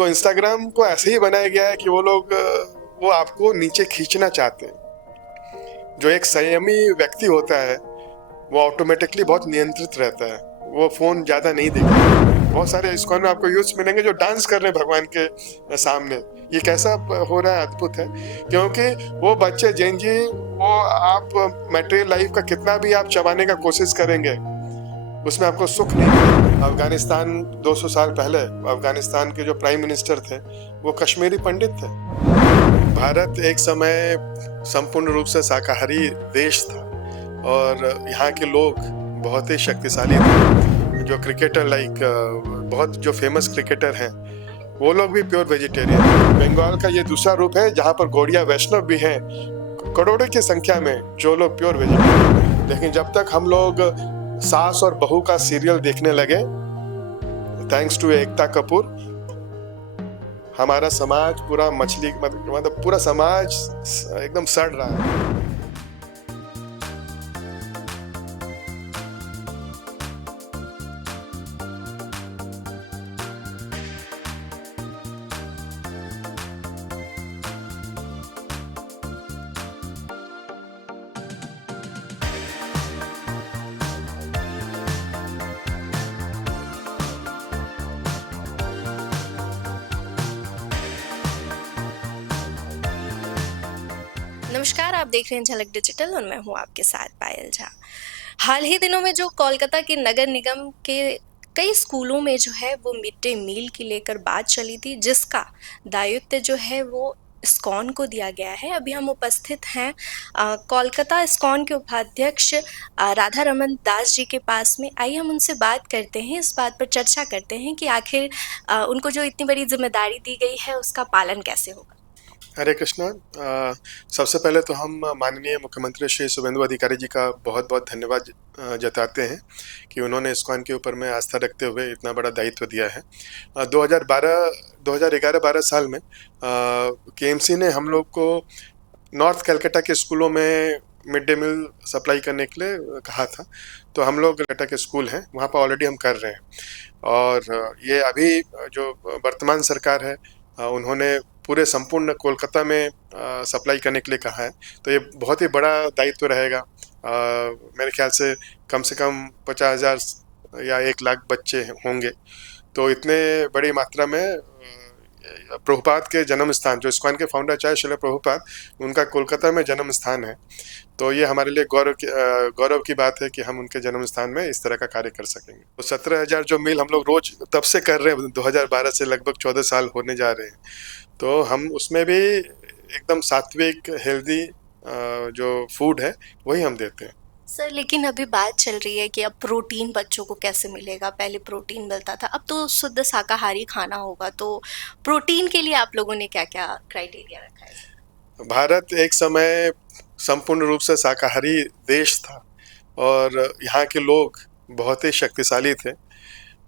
तो इंस्टाग्राम को ऐसे ही बनाया गया है कि वो लोग वो आपको नीचे खींचना चाहते हैं। जो एक संयमी व्यक्ति होता है वो ऑटोमेटिकली बहुत नियंत्रित रहता है, वो फोन ज्यादा नहीं देखेगा। बहुत सारे इस्कॉन में आपको यूथ मिलेंगे जो डांस कर रहे हैं भगवान के सामने। ये कैसा हो रहा है? अद्भुत है, क्योंकि वो बच्चे जेनजी, वो आप मटेरियल लाइफ का कितना भी आप चबाने का कोशिश करेंगे उसमें आपको सुख नहीं मिलेगा। अफगानिस्तान 200 साल पहले अफगानिस्तान के जो प्राइम मिनिस्टर थे वो कश्मीरी पंडित थे। भारत एक समय संपूर्ण रूप से शाकाहारी देश था और यहाँ के लोग बहुत ही शक्तिशाली थे। जो क्रिकेटर बहुत जो फेमस क्रिकेटर हैं वो लोग भी प्योर वेजिटेरियन। बंगाल का ये दूसरा रूप है जहाँ पर गौड़िया वैष्णव भी हैं करोड़ों की संख्या में, जो लोग प्योर वेजिटेरियन। लेकिन जब तक हम लोग सास और बहू का सीरियल देखने लगे, थैंक्स टू एकता कपूर, हमारा समाज पूरा मछली मतलब पूरा समाज एकदम सड़ रहा है। नमस्कार, आप देख रहे हैं झलक डिजिटल और मैं हूं आपके साथ पायल झा। हाल ही दिनों में जो कोलकाता के नगर निगम के कई स्कूलों में जो है वो मिड डे मील की लेकर बात चली थी, जिसका दायित्व जो है वो इस्कॉन को दिया गया है। अभी हम उपस्थित हैं कोलकाता इस्कॉन के उपाध्यक्ष राधा रमन दास जी के पास में। आइए हम उनसे बात करते हैं, इस बात पर चर्चा करते हैं कि आखिर उनको जो इतनी बड़ी जिम्मेदारी दी गई है उसका पालन कैसे होगा। हरे कृष्णा। सबसे पहले तो हम माननीय मुख्यमंत्री श्री शुभेंदु अधिकारी जी का बहुत बहुत धन्यवाद जताते हैं कि उन्होंने इस्कॉन के ऊपर में आस्था रखते हुए इतना बड़ा दायित्व दिया है। 2011-12 साल में केएमसी ने हम लोग को नॉर्थ कलकत्ता के स्कूलों में मिड डे मील सप्लाई करने के लिए कहा था। तो हम लोग कलकत्ता के स्कूल हैं वहाँ पर ऑलरेडी हम कर रहे हैं। और ये अभी जो वर्तमान सरकार है उन्होंने पूरे संपूर्ण कोलकाता में सप्लाई करने के लिए कहा है। तो ये बहुत ही बड़ा दायित्व रहेगा। मेरे ख्याल से कम 50,000 या 1 लाख बच्चे होंगे। तो इतने बड़ी मात्रा में प्रभुपाद के जन्म स्थान, जो इस्कॉन के फाउंडर चाहे श्रील प्रभुपाद, उनका कोलकाता में जन्म स्थान है। तो ये हमारे लिए गौरव की बात है कि हम उनके जन्म स्थान में इस तरह का कार्य कर सकेंगे। तो 17,000 जो मील हम लोग रोज तब से कर रहे हैं, 2012 से लगभग 14 साल होने जा रहे हैं। तो हम उसमें भी एकदम सात्विक हेल्दी जो फूड है वही हम देते हैं। सर, लेकिन अभी बात चल रही है कि अब प्रोटीन बच्चों को कैसे मिलेगा। पहले प्रोटीन मिलता था, अब तो शुद्ध शाकाहारी खाना होगा। तो प्रोटीन के लिए आप लोगों ने क्या क्या क्राइटेरिया रखा है? भारत एक समय संपूर्ण रूप से शाकाहारी देश था और यहाँ के लोग बहुत ही शक्तिशाली थे।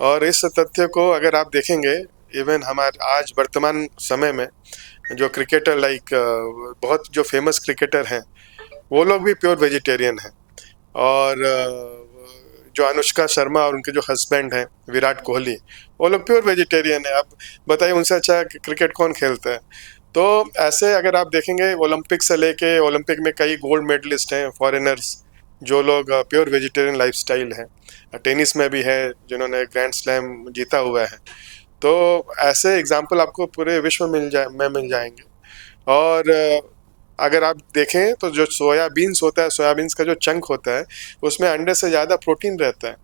और इस तथ्य को अगर आप देखेंगे, इवन हमारे आज वर्तमान समय में जो क्रिकेटर बहुत जो फेमस क्रिकेटर हैं वो लोग भी प्योर वेजिटेरियन हैं। और जो अनुष्का शर्मा और उनके जो हस्बैंड हैं विराट कोहली, वो लोग प्योर वेजिटेरियन है। अब बताइए उनसे अच्छा क्रिकेट कौन खेलता है? तो ऐसे अगर आप देखेंगे ओलंपिक से लेके, ओलंपिक में कई गोल्ड मेडलिस्ट हैं फॉरेनर्स जो लोग प्योर वेजिटेरियन लाइफस्टाइल है। टेनिस में भी है जिन्होंने ग्रैंड स्लैम जीता हुआ है। तो ऐसे एग्जाम्पल आपको पूरे विश्व में मिल जाएंगे। और अगर आप देखें तो जो सोयाबीन्स होता है, सोयाबीन्स का जो चंक होता है उसमें अंडे से ज़्यादा प्रोटीन रहता है।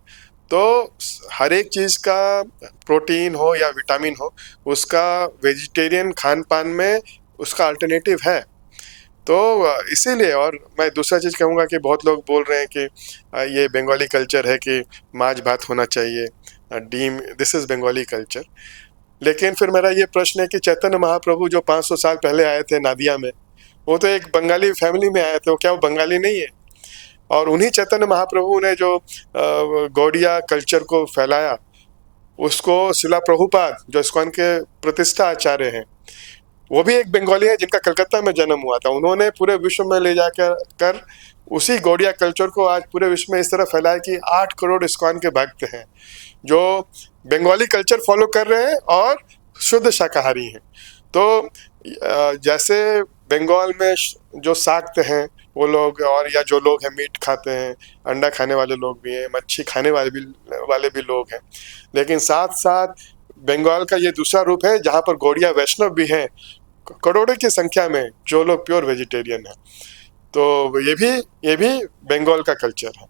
तो हर एक चीज़ का, प्रोटीन हो या विटामिन हो, उसका वेजिटेरियन खान पान में उसका अल्टरनेटिव है। तो इसीलिए, और मैं दूसरा चीज़ कहूँगा कि बहुत लोग बोल रहे हैं कि ये बंगाली कल्चर है कि माछ भात होना चाहिए, दिस इज़ बंगाली कल्चर। लेकिन फिर मेरा ये प्रश्न है कि चैतन्य महाप्रभु जो 500 साल पहले आए थे नादिया में, वो तो एक बंगाली फैमिली में आए थे, वो क्या वो बंगाली नहीं है? और उन्हीं चैतन्य महाप्रभु ने जो गौड़िया कल्चर को फैलाया, उसको शिला प्रभुपाद जो इस्कॉन के प्रतिष्ठा आचार्य हैं, वो भी एक बंगाली है जिनका कलकत्ता में जन्म हुआ था। उन्होंने पूरे विश्व में ले जाकर उसी गौड़िया कल्चर को आज पूरे विश्व में इस तरह फैलाया कि 8 करोड़ इस्कॉन के भक्त हैं जो बंगाली कल्चर फॉलो कर रहे हैं और शुद्ध शाकाहारी हैं। तो जैसे बंगाल में जो शाक्त हैं वो लोग, और या जो लोग हैं मीट खाते हैं, अंडा खाने वाले लोग भी हैं, मच्छी खाने वाले भी लोग हैं। लेकिन साथ साथ बंगाल का ये दूसरा रूप है जहाँ पर गौड़िया वैष्णव भी हैं, करोड़ों की संख्या में, जो लोग प्योर वेजिटेरियन हैं। तो ये भी बंगाल का कल्चर है।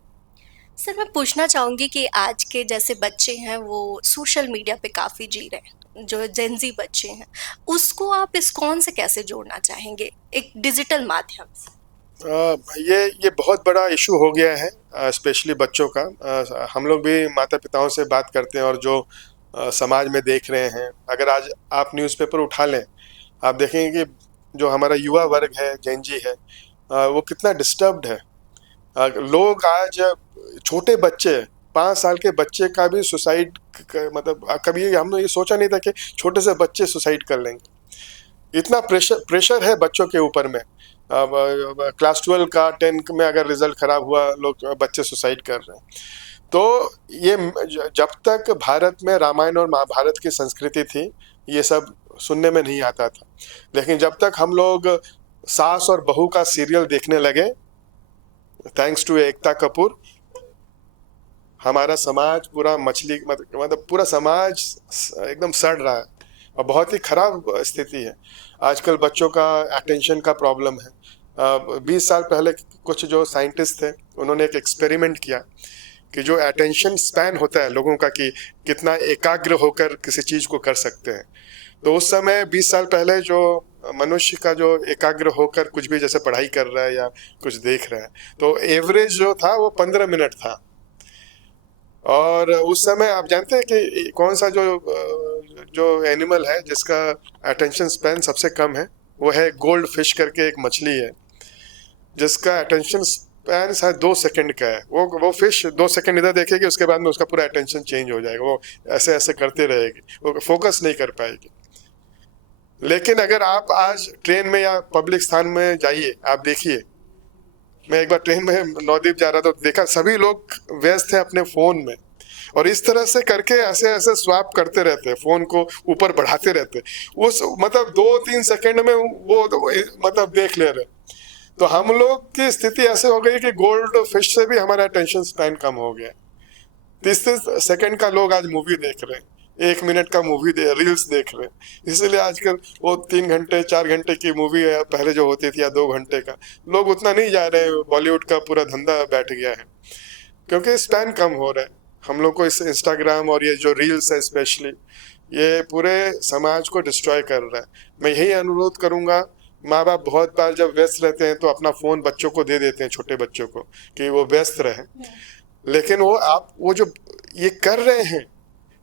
सर, मैं पूछना चाहूंगी कि आज के जैसे बच्चे हैं वो सोशल मीडिया पे काफी जी रहे हैं, जो जेंजी बच्चे हैं, उसको आप इस्कॉन से कैसे जोड़ना चाहेंगे एक डिजिटल माध्यम से? ये बहुत बड़ा इशू हो गया है, स्पेशली बच्चों का। हम लोग भी माता पिताओं से बात करते हैं, और जो समाज में देख रहे हैं, अगर आज आप न्यूज़पेपर उठा लें, आप देखेंगे कि जो हमारा युवा वर्ग है, जेनजी है, वो कितना डिस्टर्ब्ड है। लोग आज, छोटे बच्चे, 5 साल के बच्चे का भी सुसाइड, मतलब कभी हमने ये सोचा नहीं था कि छोटे से बच्चे सुसाइड कर लेंगे। इतना प्रेशर है बच्चों के ऊपर में। अब क्लास 12 का 10 में अगर रिजल्ट खराब हुआ, लोग, बच्चे सुसाइड कर रहे हैं। तो ये जब तक भारत में रामायण और महाभारत की संस्कृति थी, ये सब सुनने में नहीं आता था। लेकिन जब तक हम लोग सास और बहू का सीरियल देखने लगे, थैंक्स टू एकता कपूर, हमारा समाज पूरा मछली, मतलब पूरा समाज एकदम सड़ रहा है, और बहुत ही खराब स्थिति है। आजकल बच्चों का अटेंशन का प्रॉब्लम है। 20 साल पहले कुछ जो साइंटिस्ट थे, उन्होंने एक एक्सपेरिमेंट किया कि जो अटेंशन स्पैन होता है लोगों का, कि कितना एकाग्र होकर किसी चीज को कर सकते हैं। तो उस समय 20 साल पहले जो मनुष्य का जो एकाग्र होकर कुछ भी जैसे पढ़ाई कर रहा है या कुछ देख रहा है, तो एवरेज जो था वो 15 मिनट था। और उस समय आप जानते हैं कि कौन सा जो एनिमल है जिसका अटेंशन स्पैन सबसे कम है? वो है गोल्ड फिश करके एक मछली है, जिसका अटेंशन स्पैन शायद 2 सेकंड का है। वो फिश 2 सेकंड इधर देखेगी, उसके बाद में उसका पूरा अटेंशन चेंज हो जाएगा, वो ऐसे ऐसे करते रहेगी, वो फोकस नहीं कर पाएगी। लेकिन अगर आप आज ट्रेन में या पब्लिक स्थान में जाइए, आप देखिए, मैं एक बार ट्रेन में नवद्वीप जा रहा था, तो देखा सभी लोग व्यस्त हैं अपने फोन में, और इस तरह से करके ऐसे ऐसे स्वैप करते रहते हैं, फोन को ऊपर बढ़ाते रहते हैं। उस मतलब 2-3 सेकंड में वो मतलब देख ले रहे। तो हम लोग की स्थिति ऐसे हो गई कि गोल्ड फिश से भी हमारा अटेंशन स्पैन कम हो गया। 30-30 सेकंड का लोग आज मूवी देख रहे हैं, 1 मिनट का रील्स देख रहे हैं। इसलिए आजकल वो 3 घंटे 4 घंटे की मूवी पहले जो होती थी, या 2 घंटे का, लोग उतना नहीं जा रहे हैं। बॉलीवुड का पूरा धंधा बैठ गया है, क्योंकि स्पैन कम हो रहा है। हम लोग को इस इंस्टाग्राम और ये जो रील्स है स्पेशली, ये पूरे समाज को डिस्ट्रॉय कर रहा है। मैं यही अनुरोध करूंगा, माँ बाप बहुत बार जब व्यस्त रहते हैं तो अपना फोन बच्चों को दे देते हैं, छोटे बच्चों को, कि वो व्यस्त रहे। लेकिन वो जो ये कर रहे हैं,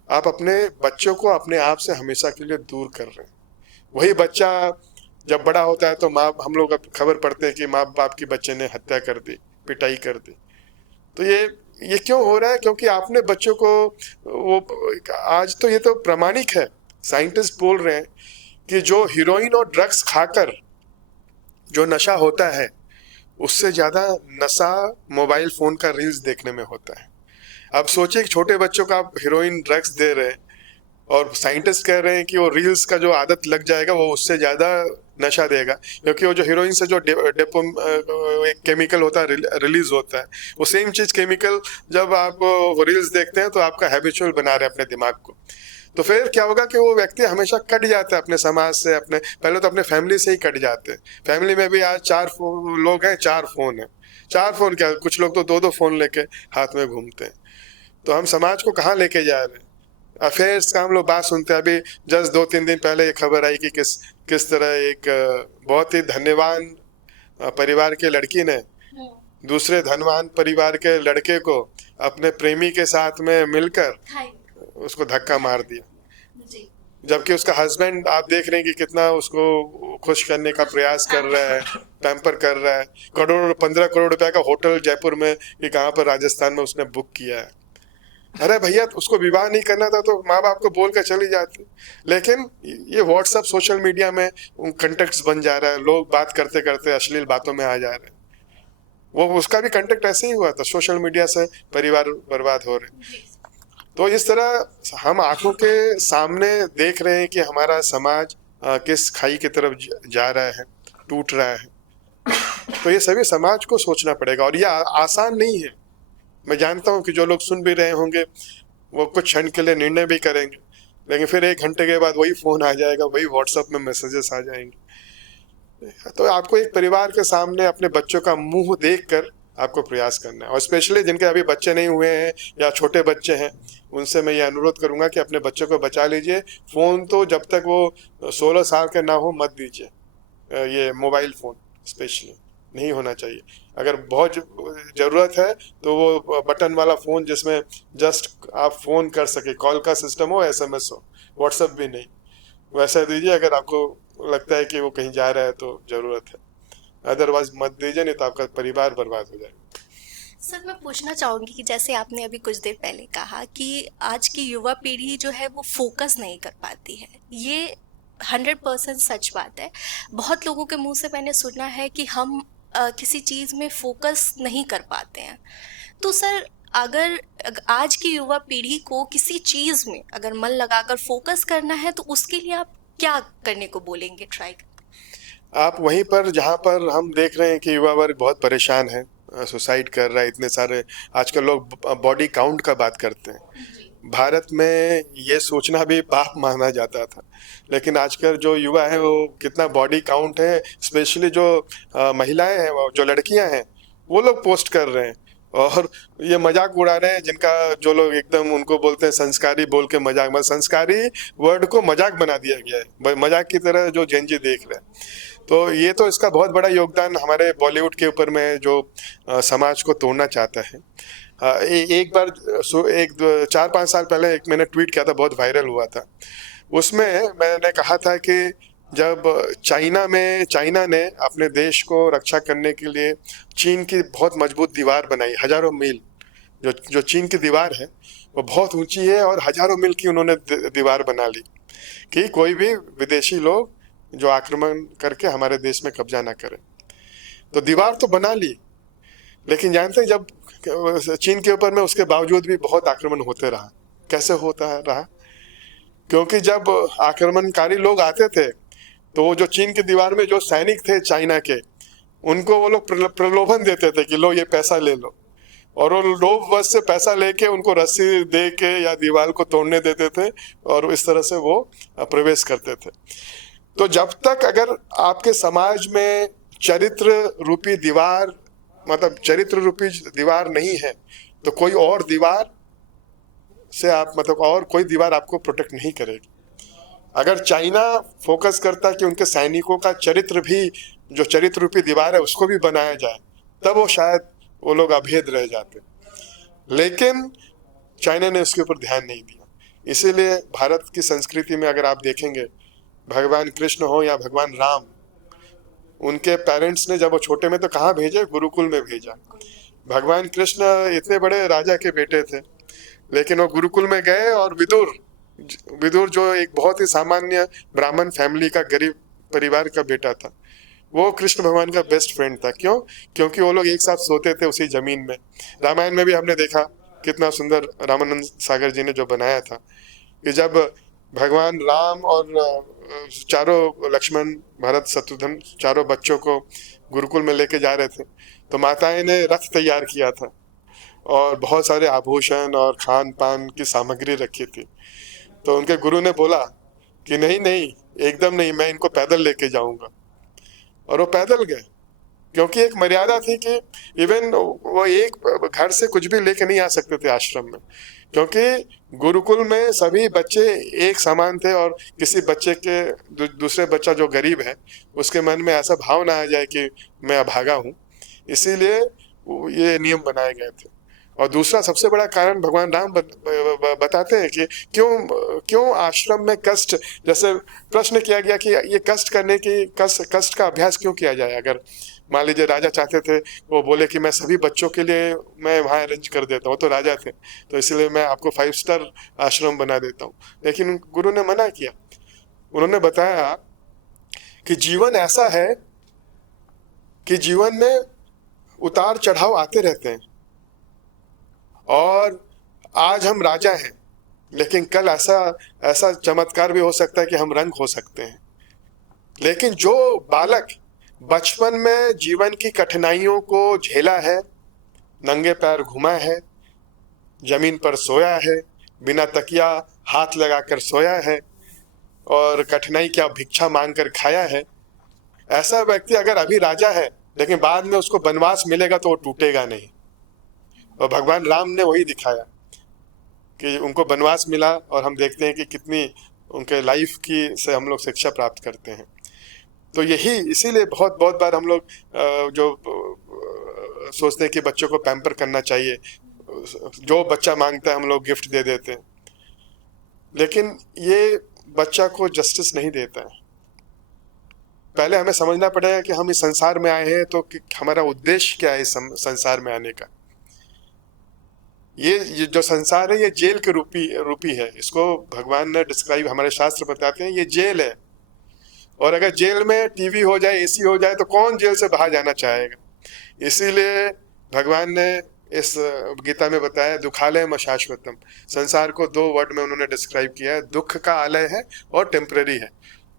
आप अपने बच्चों को अपने आप से हमेशा के लिए दूर कर रहे हैं। वही बच्चा जब बड़ा होता है तो हम लोग अब खबर पढ़ते हैं कि माँ बाप की बच्चे ने हत्या कर दी, पिटाई कर दी। तो ये क्यों हो रहा है? क्योंकि आपने बच्चों को वो, आज तो ये तो प्रमाणिक है, साइंटिस्ट बोल रहे हैं कि जो हीरोइन और ड्रग्स खाकर जो नशा होता है, उससे ज्यादा नशा मोबाइल फोन का रील्स देखने में होता है। अब सोचिए कि छोटे बच्चों को आप हीरोइन ड्रग्स दे रहे हैं, और साइंटिस्ट कह रहे हैं कि वो रील्स का जो आदत लग जाएगा वो उससे ज्यादा नशा देगा, क्योंकि वो जो हीरोइन से जो एक केमिकल होता है, रिलीज होता है, वो सेम चीज केमिकल जब आप वो रील्स देखते हैं तो आपका हैबिचुअल बना रहे हैं अपने दिमाग को। तो फिर क्या होगा कि वो व्यक्ति हमेशा कट जाता है अपने समाज से, अपने पहले तो अपने फैमिली से ही कट जाते हैं। फैमिली में भी आज 4 लोग हैं, 4 फोन है। 4 फोन क्या, कुछ लोग तो 2-2 फोन लेके हाथ में घूमते हैं। तो हम समाज को कहाँ लेके जा रहे हैं? अफेयर्स का हम लोग बात सुनते हैं। अभी जस्ट 2-3 दिन पहले ये खबर आई कि किस तरह एक बहुत ही धन्यवान परिवार के लड़की ने दूसरे धनवान परिवार के लड़के को अपने प्रेमी के साथ में मिलकर उसको धक्का मार दिया, जबकि उसका हस्बैंड, आप देख रहे हैं कि कितना उसको खुश करने का प्रयास कर रहा है, पैम्पर कर रहा है। 15 करोड़ रुपए का होटल जयपुर में, कि कहाँ पर, राजस्थान में उसने बुक किया है। अरे भैया, उसको विवाह नहीं करना था तो माँ बाप को बोल कर चली जाती। लेकिन ये व्हाट्सएप, सोशल मीडिया में कंटेक्ट्स बन जा रहा है, लोग बात करते करते अश्लील बातों में आ जा रहे हैं। वो उसका भी कंटेक्ट ऐसे ही हुआ था, सोशल मीडिया से परिवार बर्बाद हो रहे। तो इस तरह हम आंखों के सामने देख रहे हैं कि हमारा समाज किस खाई की तरफ जा रहा है, टूट रहा है। तो ये सभी समाज को सोचना पड़ेगा, और ये आसान नहीं है। मैं जानता हूँ कि जो लोग सुन भी रहे होंगे वो कुछ क्षण के लिए निर्णय भी करेंगे, लेकिन फिर 1 घंटे के बाद वही फोन आ जाएगा, वही व्हाट्सएप में मैसेजेस आ जाएंगे। तो आपको एक परिवार के सामने अपने बच्चों का मुंह देखकर आपको प्रयास करना है, और स्पेशली जिनके अभी बच्चे नहीं हुए हैं या छोटे बच्चे हैं, उनसे मैं ये अनुरोध करूंगा कि अपने बच्चों को बचा लीजिए। फोन तो जब तक वो 16 साल के ना हो मत दीजिए। ये मोबाइल फोन स्पेशली नहीं होना चाहिए। अगर बहुत जरूरत है तो वो बटन वाला फोन जिसमें जस्ट आप फोन कर सके, कॉल का सिस्टम हो, एसएमएस हो, व्हाट्सएप भी नहीं, वैसा दीजिए अगर आपको लगता है कि वो कहीं जा रहा है तो जरूरत है। अदरवाइज मत दीजिए, नहीं तो आपका परिवार बर्बाद हो जाएगा। सर, मैं पूछना चाहूंगी कि जैसे आपने अभी कुछ देर पहले कहा कि आज की युवा पीढ़ी जो है वो फोकस नहीं कर पाती है, ये 100% सच बात है। बहुत लोगों के मुंह से मैंने सुना है कि हम किसी चीज में फोकस नहीं कर पाते हैं। तो सर, अगर आज की युवा पीढ़ी को किसी चीज में अगर मन लगाकर फोकस करना है तो उसके लिए आप क्या करने को बोलेंगे, ट्राई? आप वहीं पर जहाँ पर हम देख रहे हैं कि युवा वर्ग बहुत परेशान है, सुसाइड कर रहा है, इतने सारे आजकल लोग बॉडी काउंट का बात करते हैं। भारत में ये सोचना भी पाप माना जाता था, लेकिन आजकल जो युवा है वो कितना बॉडी काउंट है, स्पेशली जो महिलाएं हैं, जो लड़कियां हैं, वो लोग पोस्ट कर रहे हैं और ये मजाक उड़ा रहे हैं। जिनका जो लोग एकदम उनको बोलते हैं संस्कारी, बोल के मजाक, मतलब संस्कारी वर्ड को मजाक बना दिया गया है, मजाक की तरह जो जेनजी देख रहे हैं। तो ये तो इसका बहुत बड़ा योगदान हमारे बॉलीवुड के ऊपर में जो समाज को तोड़ना चाहता है। एक बार 4-5 साल पहले एक मैंने ट्वीट किया था, बहुत वायरल हुआ था। उसमें मैंने कहा था कि जब चाइना ने अपने देश को रक्षा करने के लिए चीन की बहुत मजबूत दीवार बनाई, हजारों मील। जो चीन की दीवार है वो बहुत ऊंची है और हजारों मील की उन्होंने दीवार बना ली कि कोई भी विदेशी लोग जो आक्रमण करके हमारे देश में कब्जा ना करें। तो दीवार तो बना ली, लेकिन जानते हैं जब चीन के ऊपर में उसके बावजूद भी बहुत आक्रमण होते रहा। कैसे होता रहा? क्योंकि जब आक्रमणकारी लोग आते थे तो वो जो चीन की दीवार में जो सैनिक थे चाइना के, उनको वो लोग प्रलोभन देते थे कि लो ये पैसा ले लो, और वो लोभ वश से पैसा लेके उनको रस्सी दे के या दीवार को तोड़ने देते थे और इस तरह से वो प्रवेश करते थे। तो जब तक अगर आपके समाज में चरित्र रूपी दीवार, मतलब चरित्र रूपी दीवार नहीं है, तो कोई और दीवार से आप, मतलब और कोई दीवार आपको प्रोटेक्ट नहीं करेगी। अगर चाइना फोकस करता कि उनके सैनिकों का चरित्र भी, जो चरित्र रूपी दीवार है उसको भी बनाया जाए, तब वो शायद वो लोग अभेद रह जाते, लेकिन चाइना ने उसके ऊपर ध्यान नहीं दिया। इसीलिए भारत की संस्कृति में अगर आप देखेंगे, भगवान कृष्ण हो या भगवान राम, उनके पेरेंट्स ने जब वो छोटे में तो कहाँ भेजे? गुरुकुल में भेजा। भगवान कृष्ण इतने बड़े राजा के बेटे थे, लेकिन वो गुरुकुल में गए और विदुर जो एक बहुत ही सामान्य ब्राह्मण फैमिली का गरीब परिवार का बेटा था, वो कृष्ण भगवान का बेस्ट फ्रेंड था। क्यों? क्योंकि वो लोग एक साथ सोते थे उसी जमीन में। रामायण में भी हमने देखा कितना सुंदर रामानंद सागर जी ने जो बनाया था कि जब भगवान राम और चारों, लक्ष्मण, भरत, शत्रुघ्न, चारों बच्चों को गुरुकुल में लेके जा रहे थे, तो माताएं ने रथ तैयार किया था और बहुत सारे आभूषण और खान पान की सामग्री रखी थी। तो उनके गुरु ने बोला कि नहीं नहीं, एकदम नहीं, मैं इनको पैदल लेके जाऊंगा। और वो पैदल गए, क्योंकि एक मर्यादा थी कि इवन वो एक घर से कुछ भी लेके नहीं आ सकते थे आश्रम में, क्योंकि गुरुकुल में सभी बच्चे एक समान थे और किसी बच्चे के दूसरे बच्चा जो गरीब है उसके मन में ऐसा भाव ना आ जाए कि मैं अभागा हूँ, इसीलिए ये नियम बनाए गए थे। और दूसरा सबसे बड़ा कारण भगवान राम बताते हैं कि क्यों आश्रम में कष्ट, जैसे प्रश्न किया गया कि ये कष्ट करने की, कष्ट का अभ्यास क्यों किया जाए। अगर मान लीजिए राजा चाहते थे, वो बोले कि मैं सभी बच्चों के लिए मैं वहाँ अरेंज कर देता हूँ, तो राजा थे तो इसलिए मैं आपको 5 स्टार आश्रम बना देता हूँ, लेकिन गुरु ने मना किया। उन्होंने बताया कि जीवन ऐसा है कि जीवन में उतार चढ़ाव आते रहते हैं, और आज हम राजा हैं, लेकिन कल ऐसा ऐसा चमत्कार भी हो सकता है कि हम रंग हो सकते हैं। लेकिन जो बालक बचपन में जीवन की कठिनाइयों को झेला है, नंगे पैर घुमा है, जमीन पर सोया है, बिना तकिया हाथ लगाकर सोया है और कठिनाई क्या भिक्षा मांग कर खाया है, ऐसा व्यक्ति अगर अभी राजा है लेकिन बाद में उसको वनवास मिलेगा तो वो टूटेगा नहीं। और भगवान राम ने वही दिखाया कि उनको वनवास मिला और हम देखते हैं कि कितनी उनके लाइफ की से हम लोग शिक्षा प्राप्त करते हैं। तो यही इसीलिए बहुत बहुत बार हम लोग जो सोचते हैं कि बच्चों को पैम्पर करना चाहिए, जो बच्चा मांगता है हम लोग गिफ्ट दे देते हैं, लेकिन ये बच्चा को जस्टिस नहीं देता है। पहले हमें समझना पड़ेगा कि हम इस संसार में आए हैं तो हमारा उद्देश्य क्या है इस संसार में आने का। ये जो संसार है ये जेल के रूपी है। इसको भगवान ने डिस्क्राइब, हमारे शास्त्र बताते हैं ये जेल है। और अगर जेल में टीवी हो जाए, एसी हो जाए तो कौन जेल से बाहर जाना चाहेगा। इसीलिए भगवान ने इस गीता में बताया दुखालयम शाश्वतम। संसार को 2 वर्ड में उन्होंने डिस्क्राइब किया है, दुख का आलय है और टेम्परेरी है,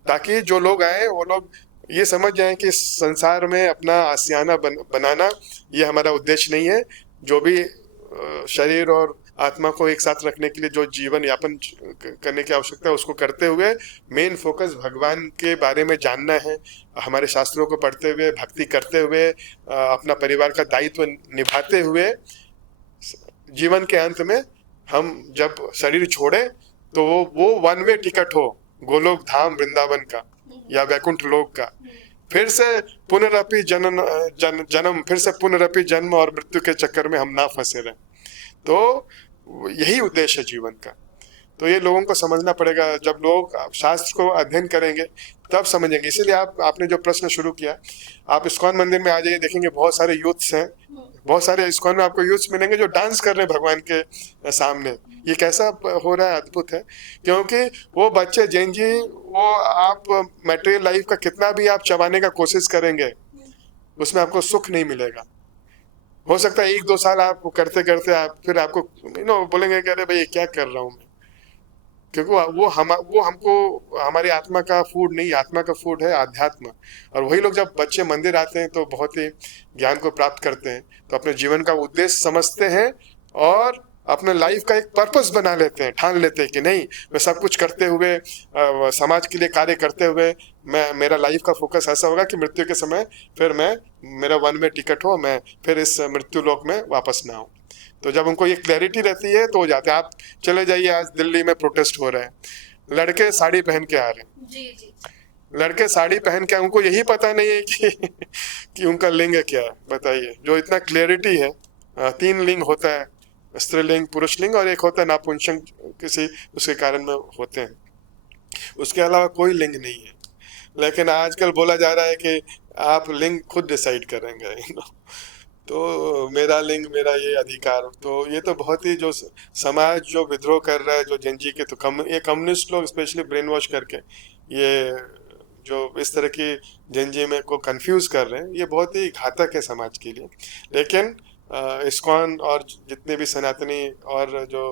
ताकि जो लोग आए वो लोग ये समझ जाएं कि संसार में अपना आशियाना बनाना ये हमारा उद्देश्य नहीं है। जो भी शरीर और आत्मा को एक साथ रखने के लिए जो जीवन यापन करने की आवश्यकता है उसको करते हुए मेन फोकस भगवान के बारे में जानना है। हमारे शास्त्रों को पढ़ते हुए, भक्ति करते हुए, अपना परिवार का दायित्व निभाते हुए जीवन के अंत में हम जब शरीर छोड़े तो वो वन वे टिकट हो गोलोक धाम वृंदावन का या वैकुंठ लोक का। फिर से पुनरअपि जन्म, फिर से पुनरअपि जन्म और मृत्यु के चक्कर में हम ना फंसे रहे। तो यही उद्देश्य है जीवन का। तो ये लोगों को समझना पड़ेगा। जब लोग शास्त्र को अध्ययन करेंगे तब समझेंगे। इसीलिए आपने जो प्रश्न शुरू किया, आप इस्कॉन मंदिर में आ जाइए, देखेंगे बहुत सारे यूथ्स हैं, बहुत सारे इस्कॉन में आपको यूथ्स मिलेंगे जो डांस कर रहे हैं भगवान के सामने। ये कैसा हो रहा है, अद्भुत है। क्योंकि वो बच्चे जैन जी, वो आप मटेरियल लाइफ का कितना भी आप चबाने का कोशिश करेंगे उसमें आपको सुख नहीं मिलेगा। हो सकता है 1-2 साल आप करते करते आप फिर आपको बोलेंगे कि अरे भाई क्या कर रहा हूँ मैं, क्योंकि वो हमको हमारी आत्मा का फूड नहीं, आत्मा का फूड है आध्यात्म। और वही लोग जब बच्चे मंदिर आते हैं तो बहुत ही ज्ञान को प्राप्त करते हैं, तो अपने जीवन का उद्देश्य समझते हैं और अपने लाइफ का एक पर्पस बना लेते हैं, ठान लेते हैं कि नहीं मैं सब कुछ करते हुए समाज के लिए कार्य करते हुए मेरा लाइफ का फोकस ऐसा होगा कि मृत्यु के समय फिर मेरा वन वे टिकट हो, मैं फिर इस मृत्यु लोक में वापस ना आऊं। तो जब उनको ये क्लैरिटी रहती है तो हो जाते हैं। आप चले जाइए, आज दिल्ली में प्रोटेस्ट हो रहा है, लड़के साड़ी पहन के आ रहे हैं। जी जी। लड़के साड़ी पहन के, उनको यही पता नहीं है कि उनका लिंग क्या है। बताइए, जो इतना क्लैरिटी है। 3 लिंग होता है, स्त्रीलिंग, पुरुष लिंग और एक होता है नापुंसक, किसी उसके कारण में होते हैं। उसके अलावा कोई लिंग नहीं है। लेकिन आजकल बोला जा रहा है कि आप लिंग खुद डिसाइड करेंगे तो मेरा लिंग, मेरा ये अधिकार। तो ये तो बहुत ही जो समाज जो विद्रोह कर रहा है, जो जनजी के, तो ये कम्युनिस्ट लोग स्पेशली ब्रेन वॉश करके ये जो इस तरह की जनजी में को कंफ्यूज कर रहे हैं, ये बहुत ही घातक है समाज के लिए। लेकिन इस्कॉन और जितने भी सनातनी और जो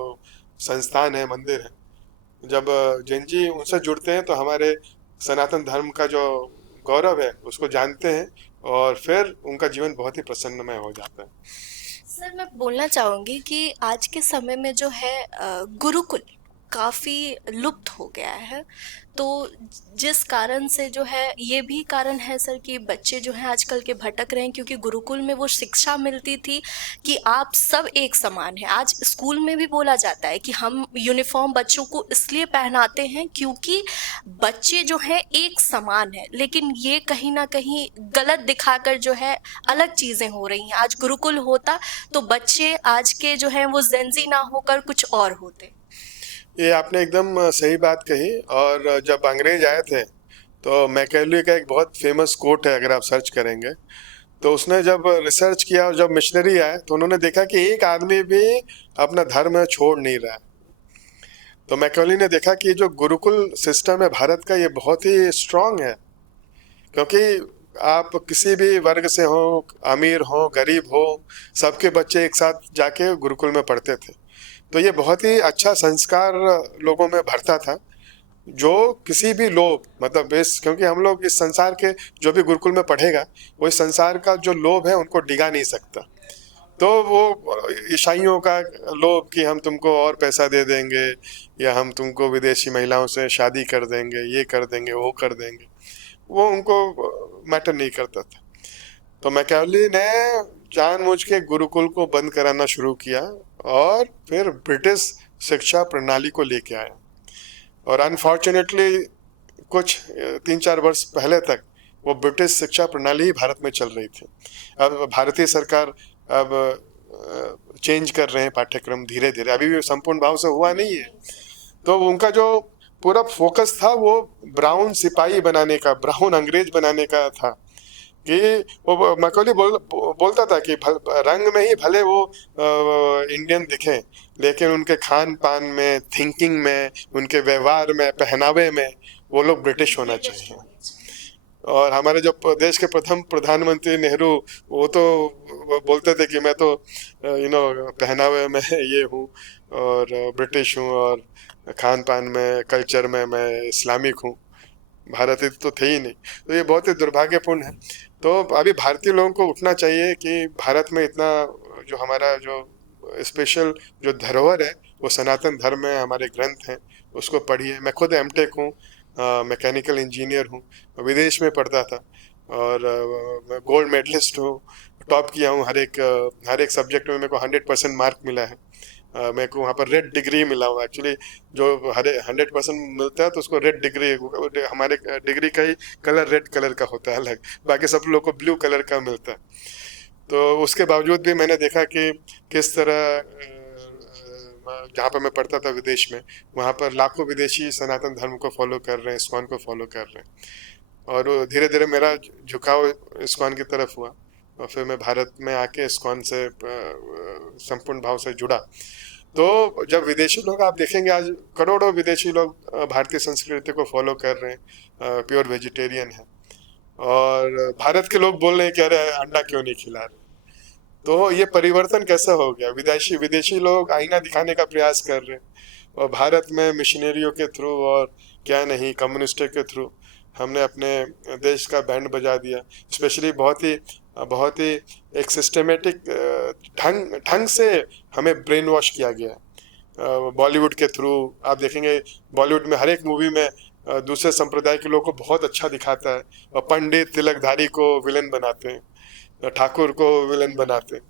संस्थान है, मंदिर है, जब जनजी उनसे जुड़ते हैं तो हमारे सनातन धर्म का जो गौरव है उसको जानते हैं और फिर उनका जीवन बहुत ही प्रसन्नमय हो जाता है। सर, मैं बोलना चाहूँगी कि आज के समय में जो है गुरुकुल काफ़ी लुप्त हो गया है। तो जिस कारण से जो है, ये भी कारण है सर कि बच्चे जो हैं आजकल के भटक रहे हैं, क्योंकि गुरुकुल में वो शिक्षा मिलती थी कि आप सब एक समान हैं। आज स्कूल में भी बोला जाता है कि हम यूनिफॉर्म बच्चों को इसलिए पहनाते हैं क्योंकि बच्चे जो हैं एक समान हैं, लेकिन ये कहीं ना कहीं गलत दिखाकर जो है अलग चीज़ें हो रही हैं। आज गुरुकुल होता तो बच्चे आज के जो हैं वो जेंजी ना होकर कुछ और होते। ये आपने एकदम सही बात कही। और जब अंग्रेज आए थे तो मैकेले का एक बहुत फेमस कोट है, अगर आप सर्च करेंगे तो उसने जब रिसर्च किया और जब मिशनरी आए तो उन्होंने देखा कि एक आदमी भी अपना धर्म छोड़ नहीं रहा है। तो मैकेले ने देखा कि जो गुरुकुल सिस्टम है भारत का, ये बहुत ही स्ट्रांग है। क्योंकि आप किसी भी वर्ग से हो, अमीर हो, गरीब हो, सबके बच्चे एक साथ जाके गुरुकुल में पढ़ते थे। तो ये बहुत ही अच्छा संस्कार लोगों में भरता था, जो किसी भी लोभ, मतलब इस, क्योंकि हम लोग इस संसार के, जो भी गुरुकुल में पढ़ेगा वो इस संसार का जो लोभ है उनको डिगा नहीं सकता। तो वो ईसाइयों का लोभ कि हम तुमको और पैसा दे देंगे, या हम तुमको विदेशी महिलाओं से शादी कर देंगे, ये कर देंगे, वो कर देंगे, वो उनको मैटर नहीं करता था। तो मैकियावेली ने जानबूझ के गुरुकुल को बंद कराना शुरू किया और फिर ब्रिटिश शिक्षा प्रणाली को लेके आया। और अनफॉर्चुनेटली कुछ 3-4 वर्ष पहले तक वो ब्रिटिश शिक्षा प्रणाली ही भारत में चल रही थी। अब भारतीय सरकार अब चेंज कर रहे हैं पाठ्यक्रम धीरे धीरे, अभी भी संपूर्ण भाव से हुआ नहीं है। तो उनका जो पूरा फोकस था वो ब्राउन सिपाही बनाने का, ब्राउन अंग्रेज बनाने का था, कि वो मैकियावेली बोलता था कि रंग में ही भले वो इंडियन दिखे, लेकिन उनके खान पान में, थिंकिंग में, उनके व्यवहार में, पहनावे में वो लोग ब्रिटिश होना चाहिए। और हमारे जो देश के प्रथम प्रधानमंत्री नेहरू, वो तो बोलते थे कि मैं तो पहनावे में ये हूँ और ब्रिटिश हूँ, और खान पान में, कल्चर में मैं इस्लामिक हूँ, भारतीय तो थे ही नहीं। तो ये बहुत ही दुर्भाग्यपूर्ण है। तो अभी भारतीय लोगों को उठना चाहिए कि भारत में इतना जो हमारा जो स्पेशल जो धरोहर है वो सनातन धर्म में हमारे ग्रंथ हैं, उसको पढ़िए। मैं खुद एमटेक हूँ, मैकेनिकल इंजीनियर हूँ, विदेश में पढ़ता था और मैं गोल्ड मेडलिस्ट हूँ, टॉप किया हूँ हर एक सब्जेक्ट में, मेरे को 100% मार्क मिला है। मेरे को वहाँ पर रेड डिग्री मिला हुआ एक्चुअली, जो 100% मिलता है तो उसको रेड डिग्री, हमारे डिग्री का ही कलर रेड कलर का होता है अलग, बाकी सब लोग को ब्लू कलर का मिलता है। तो उसके बावजूद भी मैंने देखा कि किस तरह जहाँ पर मैं पढ़ता था विदेश में, वहाँ पर लाखों विदेशी सनातन धर्म को फॉलो कर रहे हैं, इस्कॉन को फॉलो कर रहे हैं। और धीरे धीरे मेरा झुकाव इस्कॉन की तरफ हुआ और फिर मैं भारत में आके इस्कॉन से संपूर्ण भाव से जुड़ा। तो जब विदेशी लोग, आप देखेंगे आज करोड़ों विदेशी लोग भारतीय संस्कृति को फॉलो कर रहे हैं, प्योर वेजिटेरियन है, और भारत के लोग बोल रहे हैं कि अरे अंडा क्यों नहीं खिला रहे। तो ये परिवर्तन कैसे हो गया? विदेशी विदेशी लोग आईना दिखाने का प्रयास कर रहे हैं, और भारत में मिशनरियों के थ्रू और क्या नहीं, कम्युनिस्टों के थ्रू हमने अपने देश का बैंड बजा दिया। स्पेशली बहुत ही एक सिस्टमेटिक ढंग से हमें ब्रेन वॉश किया गया। बॉलीवुड के थ्रू आप देखेंगे, बॉलीवुड में हर एक मूवी में दूसरे संप्रदाय के लोगों को बहुत अच्छा दिखाता है, और पंडित तिलकधारी को विलन बनाते हैं, ठाकुर को विलन बनाते हैं।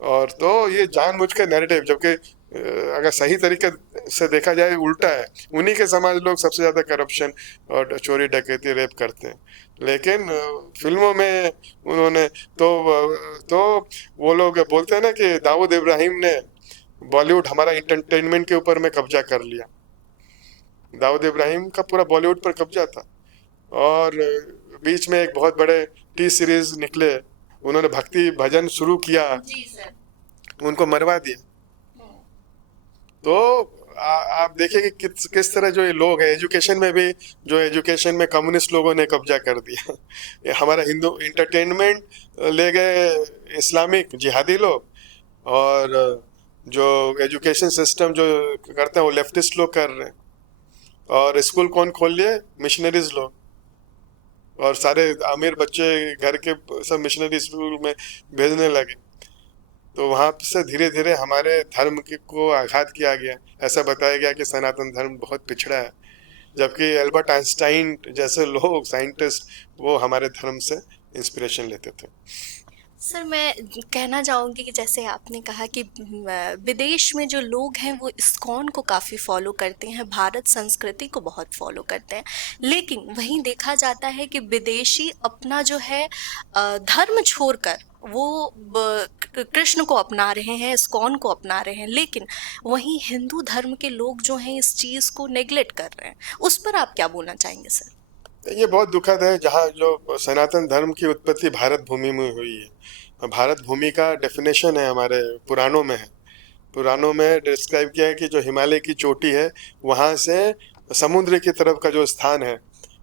और तो ये जानबूझ के नैरेटिव, जबकि अगर सही तरीके से देखा जाए उल्टा है। उन्हीं के समाज लोग सबसे ज्यादा करप्शन और चोरी डकैती रेप करते हैं, लेकिन फिल्मों में उन्होंने तो वो लोग बोलते हैं ना कि दाऊद इब्राहिम ने बॉलीवुड, हमारा इंटरटेनमेंट के ऊपर में कब्जा कर लिया। दाऊद इब्राहिम का पूरा बॉलीवुड पर कब्जा था, और बीच में एक बहुत बड़े टी सीरीज निकले, उन्होंने भक्ति भजन शुरू किया, उनको मरवा दिया। तो आप देखिए कि किस तरह जो ये लोग हैं, एजुकेशन में भी, जो एजुकेशन में कम्युनिस्ट लोगों ने कब्जा कर दिया। ये हमारा हिंदू इंटरटेनमेंट ले गए इस्लामिक जिहादी लोग, और जो एजुकेशन सिस्टम जो करते हैं वो लेफ्टिस्ट लोग कर रहे हैं, और स्कूल कौन खोल लिए? मिशनरीज लोग, और सारे अमीर बच्चे घर के सब मिशनरी स्कूल में भेजने लगे। तो वहां से धीरे धीरे हमारे धर्म को आघात किया गया। ऐसा बताया गया कि सनातन धर्म बहुत पिछड़ा है, जबकि एल्बर्ट आइंस्टाइन जैसे लोग, साइंटिस्ट, वो हमारे धर्म से इंस्पिरेशन लेते थे। सर, मैं कहना चाहूँगी कि जैसे आपने कहा कि विदेश में जो लोग हैं वो इस्कॉन को काफ़ी फॉलो करते हैं, भारत संस्कृति को बहुत फॉलो करते हैं, लेकिन वहीं देखा जाता है कि विदेशी अपना जो है धर्म छोड़कर वो कृष्ण को अपना रहे हैं, इस्कॉन को अपना रहे हैं, लेकिन वहीं हिंदू धर्म के लोग जो हैं इस चीज़ को नेग्लेक्ट कर रहे हैं। उस पर आप क्या बोलना चाहेंगे सर? ये बहुत दुखद है। जहाँ जो सनातन धर्म की उत्पत्ति भारत भूमि में हुई है, भारत भूमि का डेफिनेशन है हमारे पुराणों में है। पुराणों में डिस्क्राइब किया है कि जो हिमालय की चोटी है, वहाँ से समुद्र की तरफ का जो स्थान है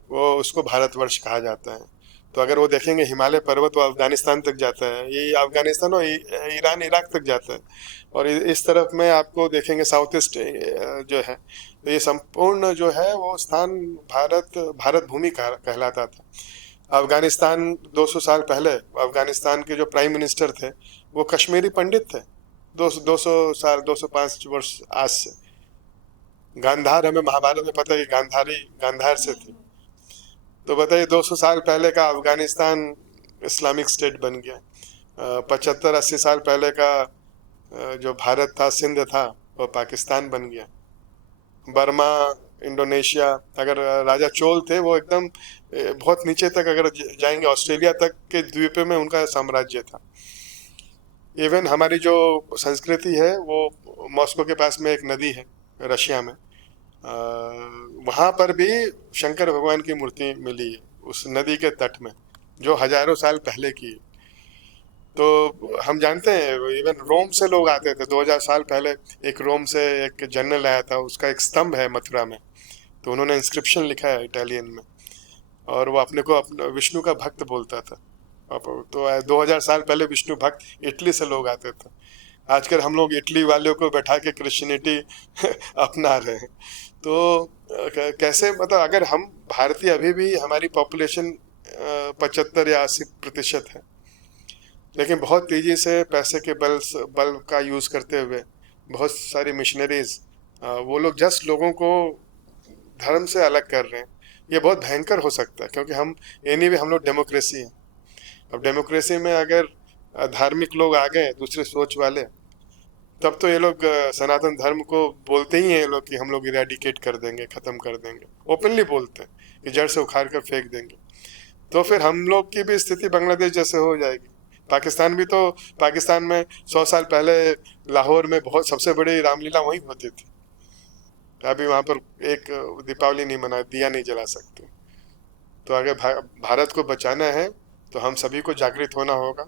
वो, उसको भारतवर्ष कहा जाता है। तो अगर वो देखेंगे हिमालय पर्वत वो अफगानिस्तान तक जाता है, ये अफगानिस्तान और ईरान इराक तक जाता है। और इस तरफ में आपको देखेंगे साउथ ईस्ट जो है, तो ये संपूर्ण जो है वो स्थान भारत भूमि कहलाता था। अफगानिस्तान 200 साल पहले अफगानिस्तान के जो प्राइम मिनिस्टर थे वो कश्मीरी पंडित थे। 200 साल 205 वर्ष आज से। गांधार, हमें महाभारत में पता है कि गांधारी गांधार से थी। तो बताइए 200 साल पहले का अफगानिस्तान इस्लामिक स्टेट बन गया। 75-80 साल पहले का जो भारत था, सिंध था, वो पाकिस्तान बन गया। बर्मा, इंडोनेशिया, अगर राजा चोल थे वो एकदम बहुत नीचे तक अगर जाएंगे, ऑस्ट्रेलिया तक के द्वीप में उनका साम्राज्य था। इवन हमारी जो संस्कृति है वो मॉस्को के पास में एक नदी है रशिया में, वहाँ पर भी शंकर भगवान की मूर्ति मिली है उस नदी के तट में, जो हजारों साल पहले की है। तो हम जानते हैं इवन रोम से लोग आते थे। 2000 साल पहले एक रोम से एक जनरल आया था, उसका एक स्तंभ है मथुरा में, तो उन्होंने इंस्क्रिप्शन लिखा है इटालियन में, और वो अपने को अपना विष्णु का भक्त बोलता था। तो 2000 साल पहले विष्णु भक्त इटली से लोग आते थे। आजकल हम लोग इटली वालों को बैठा के क्रिश्चियनिटी अपना रहे हैं। तो कैसे, मतलब अगर हम भारतीय, अभी भी हमारी पॉपुलेशन 75 या 80% है, लेकिन बहुत तेजी से पैसे के बल का यूज करते हुए बहुत सारी मिशनरीज, वो लोग जस्ट लोगों को धर्म से अलग कर रहे हैं। ये बहुत भयंकर हो सकता है, क्योंकि हम लोग डेमोक्रेसी हैं। अब डेमोक्रेसी में अगर धार्मिक लोग आ गए, दूसरे सोच वाले, तब तो ये लोग सनातन धर्म को बोलते ही हैं ये लोग कि हम लोग इरेडिकेट कर देंगे, खत्म कर देंगे। ओपनली बोलते हैं कि जड़ से उखाड़ कर फेंक देंगे। तो फिर हम लोग की भी स्थिति बांग्लादेश जैसे हो जाएगी। पाकिस्तान में 100 साल पहले लाहौर में बहुत सबसे बड़ी रामलीला वहीं होती थी। अभी वहाँ पर एक दीपावली नहीं मना, दिया नहीं जला सकते। तो अगर भारत को बचाना है तो हम सभी को जागृत होना होगा।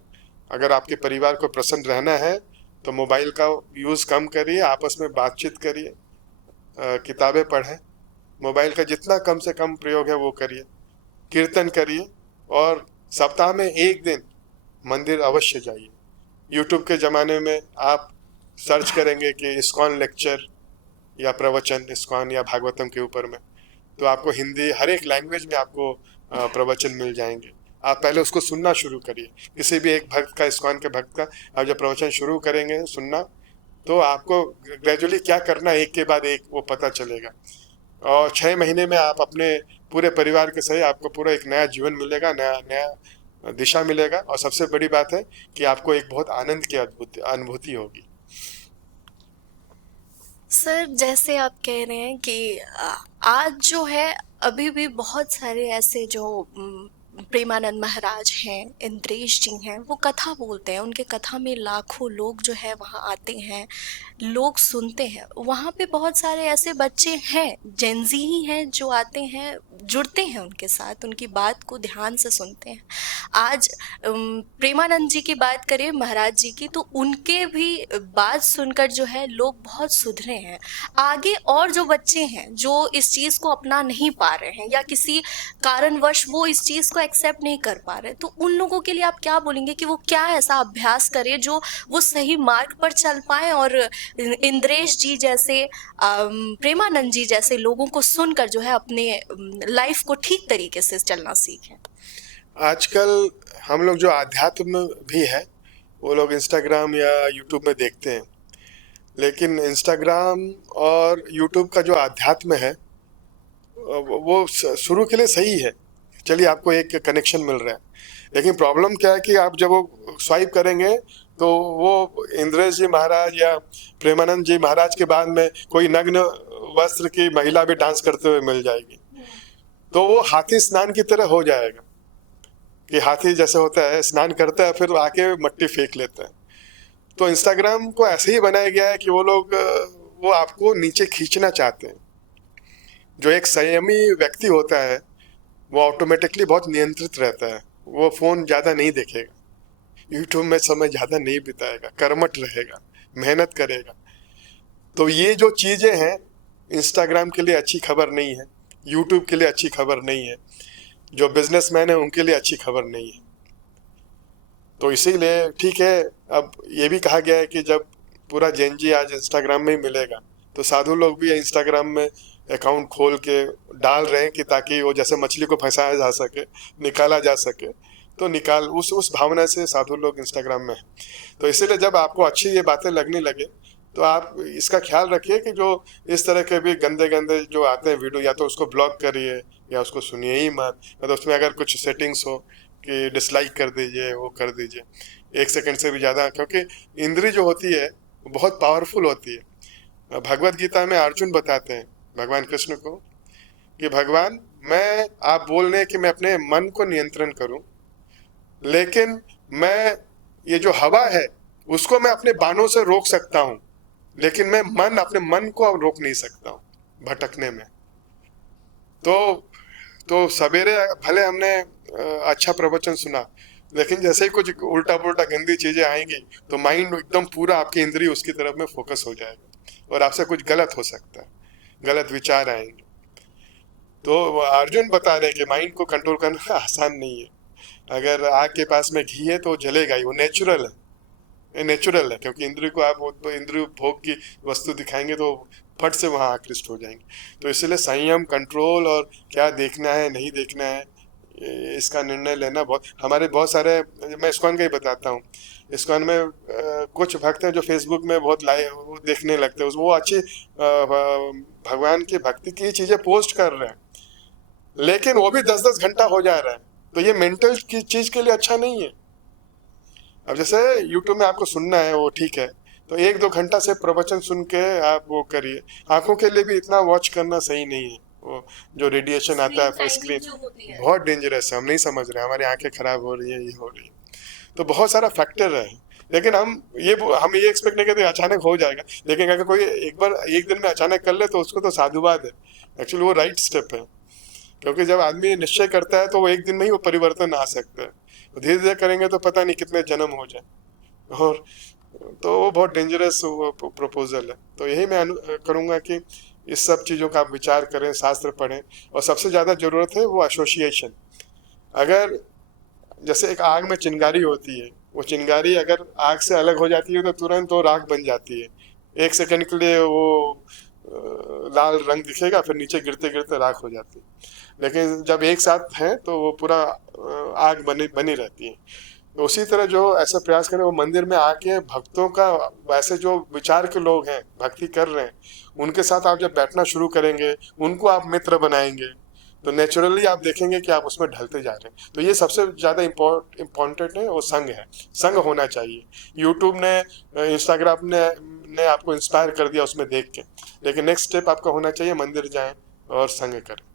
अगर आपके परिवार को प्रसन्न रहना है तो मोबाइल का यूज़ कम करिए, आपस में बातचीत करिए, किताबें पढ़ें, मोबाइल का जितना कम से कम प्रयोग है वो करिए, कीर्तन करिए, और सप्ताह में एक दिन मंदिर अवश्य जाइए। यूट्यूब के ज़माने में आप सर्च करेंगे कि इस्कॉन लेक्चर या प्रवचन, इस्कॉन या भागवतम के ऊपर में, तो आपको हिंदी हर एक लैंग्वेज में आपको प्रवचन मिल जाएंगे। आप पहले उसको सुनना शुरू करिए। किसी भी एक भक्त का, इस्कॉन के भक्त का आप जब प्रवचन शुरू करेंगे सुनना, तो आपको ग्रेजुअली क्या करना है एक के बाद एक वो पता चलेगा। और 6 महीने में आप अपने पूरे परिवार के सही आपको पूरा एक नया जीवन मिलेगा, नया दिशा मिलेगा। और सबसे बड़ी बात है कि आपको एक बहुत आनंद की अनुभूति होगी। सर, जैसे आप कह रहे हैं कि आज जो है अभी भी बहुत सारे ऐसे जो प्रेमानंद महाराज हैं, इंद्रेश जी हैं, वो कथा बोलते हैं। उनके कथा में लाखों लोग जो है वहाँ आते हैं, लोग सुनते हैं। वहाँ पे बहुत सारे ऐसे बच्चे हैं, जेंजी ही हैं, जो आते हैं, जुड़ते हैं उनके साथ, उनकी बात को ध्यान से सुनते हैं। आज प्रेमानंद जी की बात करें, महाराज जी की, तो उनके भी बात सुनकर जो है लोग बहुत सुधरे हैं। आगे और जो बच्चे हैं जो इस चीज़ को अपना नहीं पा रहे हैं या किसी कारणवश वो इस चीज़ को एक्सेप्ट नहीं कर पा रहे, तो उन लोगों के लिए आप क्या बोलेंगे कि वो क्या ऐसा अभ्यास करें जो वो सही मार्ग पर चल पाए और इंद्रेश जी जैसे, प्रेमानंद जी जैसे लोगों को सुनकर जो है अपने लाइफ को ठीक तरीके से चलना सीखें? आजकल हम लोग जो आध्यात्म भी है वो लोग इंस्टाग्राम या यूट्यूब में देखते हैं, लेकिन इंस्टाग्राम और यूट्यूब का जो आध्यात्म है वो शुरू के लिए सही है। चलिए, आपको एक कनेक्शन मिल रहा है, लेकिन प्रॉब्लम क्या है कि आप जब वो स्वाइप करेंगे तो वो इंद्रेश जी महाराज या प्रेमानंद जी महाराज के बाद में कोई नग्न वस्त्र की महिला भी डांस करते हुए मिल जाएगी। तो वो हाथी स्नान की तरह हो जाएगा कि हाथी जैसे होता है, स्नान करता है फिर आके मट्टी फेंक लेता है। तो इंस्टाग्राम को ऐसे ही बनाया गया है कि वो लोग वो आपको नीचे खींचना चाहते हैं। जो एक संयमी व्यक्ति होता है वो ऑटोमेटिकली बहुत नियंत्रित रहता है। वो फ़ोन ज़्यादा नहीं देखेगा, यूट्यूब में समय ज़्यादा नहीं बिताएगा, कर्मठ रहेगा, मेहनत करेगा। तो ये जो चीज़ें हैं इंस्टाग्राम के लिए अच्छी खबर नहीं है, यूट्यूब के लिए अच्छी खबर नहीं है। जो बिजनेसमैन है उनके लिए अच्छी खबर नहीं है। तो इसीलिए ठीक है, अब ये भी कहा गया है कि जब पूरा जेनजी आज इंस्टाग्राम में ही मिलेगा, तो साधु लोग भी इंस्टाग्राम में अकाउंट खोल के डाल रहे हैं कि ताकि वो जैसे मछली को फंसाया जा सके, निकाला जा सके, तो निकाल उस भावना से साधु लोग इंस्टाग्राम में हैं। तो इसीलिए जब आपको अच्छी ये बातें लगने लगे, तो आप इसका ख्याल रखिए कि जो इस तरह के भी गंदे गंदे जो आते हैं वीडियो, या तो उसको ब्लॉक करिए या उसको सुनिए ही मत। मतलब उसमें अगर कुछ सेटिंग्स हो कि डिसलाइक कर दीजिए, वो कर दीजिए, 1 सेकंड से भी ज़्यादा, क्योंकि इंद्री जो होती है वो बहुत पावरफुल होती है। भगवत गीता में अर्जुन बताते हैं भगवान कृष्ण को कि भगवान, मैं आप बोल रहे हैं कि मैं अपने मन को नियंत्रण करूं, लेकिन मैं ये जो हवा है उसको मैं अपने बाणों से रोक सकता हूं, लेकिन मैं अपने मन को अब रोक नहीं सकता हूं भटकने में। तो सवेरे भले हमने अच्छा प्रवचन सुना, लेकिन जैसे ही कुछ उल्टा पुल्टा गंदी चीजें आएंगी तो माइंड एकदम पूरा आपकी इंद्रिय उसकी तरफ में फोकस हो जाएगा और आपसे कुछ गलत हो सकता है, गलत विचार आएंगे। तो अर्जुन बता रहे हैं कि माइंड को कंट्रोल करना आसान नहीं है। अगर आग के पास में घी है तो जलेगा ही, वो नेचुरल है, ये नेचुरल है, क्योंकि इंद्रिय को आप तो इंद्रिय भोग की वस्तु दिखाएंगे तो फट से वहां आकृष्ट हो जाएंगे। तो इसलिए संयम, कंट्रोल और क्या देखना है नहीं देखना है, इसका निर्णय लेना बहुत, हमारे बहुत सारे, मैं इस्कॉन का ही बताता हूँ। इस्कॉन में कुछ भक्त हैं जो फेसबुक में बहुत वो देखने लगते हैं, वो अच्छी भगवान की भक्ति की चीजें पोस्ट कर रहे हैं, लेकिन वो भी 10-10 घंटा हो जा रहा है। तो ये मेंटल की चीज के लिए अच्छा नहीं है। अब जैसे यूट्यूब में आपको सुनना है वो ठीक है, तो 1-2 घंटा से प्रवचन सुन के आप वो करिए। आंखों के लिए भी इतना वॉच करना सही नहीं है, वो जो रेडिएशन आता है पर स्क्रीन बहुत डेंजरस है, हम नहीं समझ रहे, हमारी आंखें खराब हो रही है, ये हो रही है। तो बहुत सारा फैक्टर है, लेकिन हम ये एक्सपेक्ट नहीं करते अचानक हो जाएगा। लेकिन अगर कोई एक बार एक दिन में अचानक कर ले तो उसको तो साधुवाद है, एक्चुअली वो राइट स्टेप है। क्योंकि जब आदमी निश्चय करता है तो वो एक दिन में ही वो परिवर्तन आ सकता है, धीरे धीरे करेंगे तो पता नहीं कितने जन्म हो जाए। और तो वो बहुत डेंजरस प्रपोजल है। तो यही मैं करूँगा कि इस सब चीज़ों का आप विचार करें, शास्त्र पढ़ें, और सबसे ज़्यादा ज़रूरत है वो एसोसिएशन। अगर जैसे एक आग में चिंगारी होती है, वो चिंगारी अगर आग से अलग हो जाती है तो तुरंत वो राख बन जाती है, 1 सेकंड के लिए वो लाल रंग दिखेगा, फिर नीचे गिरते गिरते राख हो जाती है। लेकिन जब एक साथ हैं तो वो पूरा आग बनी बनी रहती है। तो उसी तरह जो ऐसा प्रयास करें वो मंदिर में आके भक्तों का, वैसे जो विचार के लोग हैं भक्ति कर रहे हैं, उनके साथ आप जब बैठना शुरू करेंगे, उनको आप मित्र बनाएंगे, तो नेचुरली आप देखेंगे कि आप उसमें ढलते जा रहे हैं। तो ये सबसे ज़्यादा इम्पोर्टेंट है, वो संग है, संग होना चाहिए। यूट्यूब ने, इंस्टाग्राम ने आपको इंस्पायर कर दिया उसमें देख के, लेकिन नेक्स्ट स्टेप आपका होना चाहिए मंदिर जाएं और संग करें।